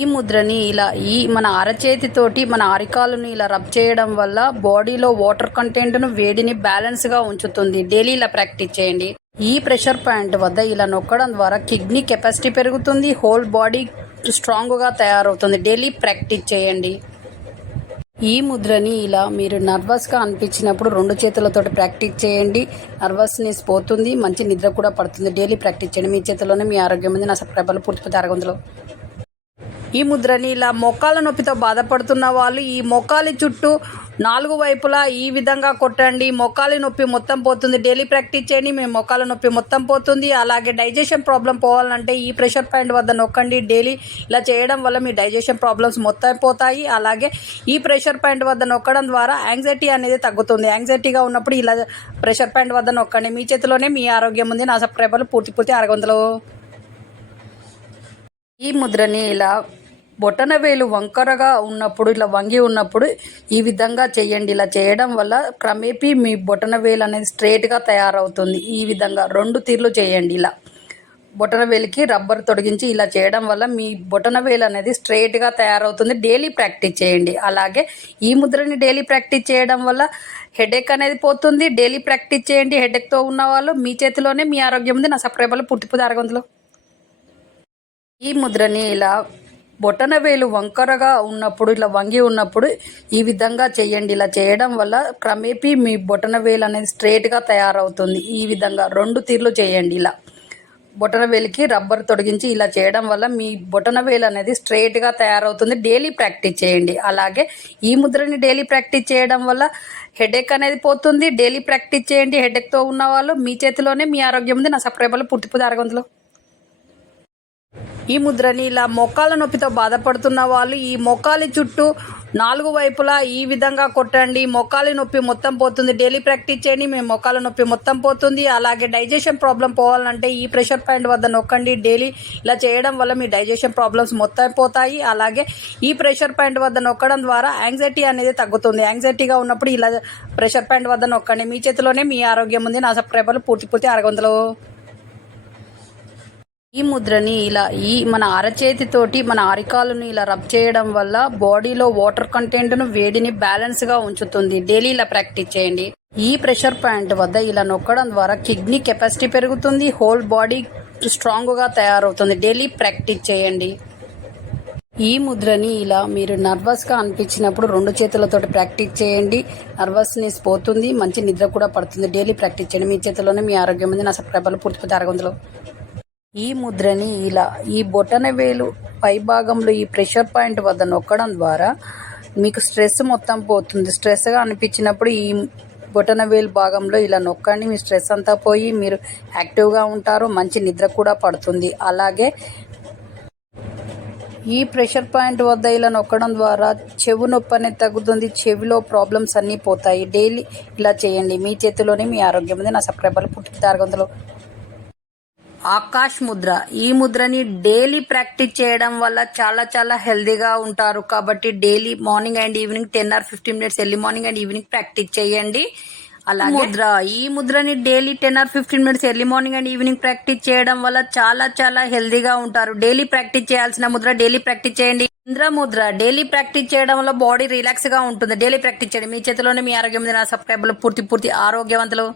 ఈ ముద్రని ఇలా మన అరచేతితోటి మన అరికాలుని ఇలా రబ్ చేయడం వల్ల బాడీలో వాటర్ కంటెంట్ను వేడిని బ్యాలెన్స్గా ఉంచుతుంది. డైలీ ఇలా ప్రాక్టీస్ చేయండి. ఈ ప్రెషర్ పాయింట్ వద్ద ఇలా నొక్కడం ద్వారా కిడ్నీ కెపాసిటీ పెరుగుతుంది. హోల్ బాడీ స్ట్రాంగ్గా తయారవుతుంది. డైలీ ప్రాక్టీస్ చేయండి. ఈ ముద్రని ఇలా మీరు నర్వస్గా అనిపించినప్పుడు 2 చేతులతోటి ప్రాక్టీస్ చేయండి. నర్వస్నెస్ పోతుంది. మంచి నిద్ర కూడా పడుతుంది. డైలీ ప్రాక్టీస్ చేయండి. మీ చేతిలోనే మీ ఆరోగ్యం ఉంది. నా సబ్స్క్రైబర్లు పూర్తిగా అరగొందలో. ఈ ముద్రని ఇలా మోకాళ్ళ నొప్పితో బాధపడుతున్న వాళ్ళు ఈ మోకాలి చుట్టూ 4 వైపులా ఈ విధంగా కొట్టండి. మోకాలి నొప్పి మొత్తం పోతుంది. డైలీ ప్రాక్టీస్ చేయండి. మీ మోకాళ్ళ నొప్పి మొత్తం పోతుంది. అలాగే డైజెషన్ ప్రాబ్లం పోవాలంటే ఈ ప్రెషర్ పాయింట్ వద్ద నొక్కండి. డైలీ ఇలా చేయడం వల్ల మీ డైజెషన్ ప్రాబ్లమ్స్ మొత్తం పోతాయి. అలాగే ఈ ప్రెషర్ పాయింట్ వద్ద నొక్కడం ద్వారా యాంగ్జైటీ అనేది తగ్గుతుంది. యాంగ్జైటీగా ఉన్నప్పుడు ఇలా ప్రెషర్ పాయింట్ వద్ద నొక్కండి. మీ చేతిలోనే మీ ఆరోగ్యం ఉంది. నా సబ్స్క్రైబర్లు పూర్తి అరగొందలు. ఈ ముద్రని ఇలా బొటనవేలు వంకరగా ఉన్నప్పుడు ఇలా వంగి ఉన్నప్పుడు ఈ విధంగా చేయండి. ఇలా చేయడం వల్ల క్రమేపీ మీ బొటనవేలు అనేది స్ట్రైట్గా తయారవుతుంది. ఈ విధంగా 2 తీర్లు చేయండి. ఇలా బొటనవేలికి రబ్బర్ తొడిగించి ఇలా చేయడం వల్ల మీ బొటనవేలు అనేది స్ట్రైట్గా తయారవుతుంది. డైలీ ప్రాక్టీస్ చేయండి. అలాగే ఈ ముద్రని డైలీ ప్రాక్టీస్ చేయడం వల్ల హెడేక్ అనేది పోతుంది. డైలీ ప్రాక్టీస్ చేయండి. హెడేక్తో ఉన్న వాళ్ళు మీ చేతిలోనే మీ ఆరోగ్యం ఉంది. నా సబ్స్క్రైబర్లు పూర్తి అరగొందలు. ఈ ముద్రని ఇలా బొటనవేలు వంకరగా ఉన్నప్పుడు ఇలా వంగి ఉన్నప్పుడు ఈ విధంగా చేయండి. ఇలా చేయడం వల్ల క్రమేపీ మీ బొటనవేలు అనేది స్ట్రైట్గా తయారవుతుంది. ఈ విధంగా 2 తీర్లు చేయండి. ఇలా బొటనవేలికి రబ్బర్ తొడిగించి ఇలా చేయడం వల్ల మీ బొటనవేలు అనేది స్ట్రైట్గా తయారవుతుంది. డైలీ ప్రాక్టీస్ చేయండి. అలాగే ఈ ముద్రని డైలీ ప్రాక్టీస్ చేయడం వల్ల హెడేక్ అనేది పోతుంది. డైలీ ప్రాక్టీస్ చేయండి. హెడేక్తో ఉన్న వాళ్ళు మీ చేతిలోనే మీ ఆరోగ్యం ఉంది. నా సబ్స్క్రైబర్లు పూర్తి అరగొందలు. ఈ ముద్రని ఇలా మోకాళ్ళ నొప్పితో బాధపడుతున్న వాళ్ళు ఈ మోకాలి చుట్టూ 4 వైపులా ఈ విధంగా కొట్టండి. మోకాలి నొప్పి మొత్తం పోతుంది. డైలీ ప్రాక్టీస్ చేయండి. మీ మోకాళ్ళ నొప్పి మొత్తం పోతుంది. అలాగే డైజెషన్ ప్రాబ్లం పోవాలంటే ఈ ప్రెషర్ పాయింట్ వద్ద నొక్కండి. డైలీ ఇలా చేయడం వల్ల మీ డైజెషన్ ప్రాబ్లమ్స్ మొత్తం పోతాయి. అలాగే ఈ ప్రెషర్ పాయింట్ వద్ద నొక్కడం ద్వారా యాంగ్జైటీ అనేది తగ్గుతుంది. యాంగ్జైటీగా ఉన్నప్పుడు ఇలా ప్రెషర్ పాయింట్ వద్ద నొక్కండి. మీ చేతిలోనే మీ ఆరోగ్యం ఉంది. నా సబ్స్క్రైబర్లు పూర్తి అరగొందలు. ఈ ముద్రని ఇలా మన అరచేతితోటి మన అరికాలుని ఇలా రబ్ చేయడం వల్ల బాడీలో వాటర్ కంటెంట్ను వేడిని బ్యాలెన్స్గా ఉంచుతుంది. డైలీ ఇలా ప్రాక్టీస్ చేయండి. ఈ ప్రెషర్ పాయింట్ వద్ద ఇలా నొక్కడం ద్వారా కిడ్నీ కెపాసిటీ పెరుగుతుంది. హోల్ బాడీ స్ట్రాంగ్గా తయారవుతుంది. డైలీ ప్రాక్టీస్ చేయండి. ఈ ముద్రని ఇలా మీరు నర్వస్గా అనిపించినప్పుడు 2 చేతులతోటి ప్రాక్టీస్ చేయండి. నర్వస్నెస్ పోతుంది. మంచి నిద్ర కూడా పడుతుంది. డైలీ ప్రాక్టీస్ చేయండి. మీ చేతిలోనే మీ ఆరోగ్యం ఉంది. నా సబ్స్క్రైబర్లు పూర్తి అరగొందలు. ఈ ముద్రని ఇలా ఈ బొటనవేలు పై భాగంలో ఈ ప్రెషర్ పాయింట్ వద్ద నొక్కడం ద్వారా మీకు స్ట్రెస్ మొత్తం పోతుంది. స్ట్రెస్గా అనిపించినప్పుడు ఈ బొటనవేలు భాగంలో ఇలా నొక్కండి. మీ స్ట్రెస్ అంతా పోయి మీరు యాక్టివ్గా ఉంటారు. మంచి నిద్ర కూడా పడుతుంది. అలాగే ఈ ప్రెషర్ పాయింట్ వద్ద ఇలా నొక్కడం ద్వారా చెవు నొప్పి అనేది తగ్గుతుంది. చెవిలో ప్రాబ్లమ్స్ అన్నీ పోతాయి. డైలీ ఇలా చేయండి. మీ చేతిలోనే మీ ఆరోగ్యం ఉంది. నా సబ్స్క్రైబర్లు పూర్తి అరగొందలు. ఆకాశ్ ముద్ర. ఈ ముద్రని డైలీ ప్రాక్టీస్ చేయడం వల్ల చాలా హెల్దీగా ఉంటారు. కాబట్టి daily morning and evening 10 or 15 minutes early morning and evening practice చేయండి. అలాగే ఈ ముద్రని daily 10 or 15 minutes early morning and evening practice చేయడం వల్ల చాలా హెల్దీగా ఉంటారు. డైలీ ప్రాక్టీస్ చేయాల్సిన ముద్ర. డైలీ ప్రాక్టీస్ చేయండి. ఇంద్ర ముద్ర. డైలీ ప్రాక్టీస్ చేయడం వల్ల బాడీ రిలాక్స్ గా ఉంటుంది. డైలీ ప్రాక్టీస్ చేయండి. మీ చేతిలోనే మీ ఆరోగ్యం. సబ్స్క్రైబర్లు పూర్తి ఆరోగ్యవంతులు.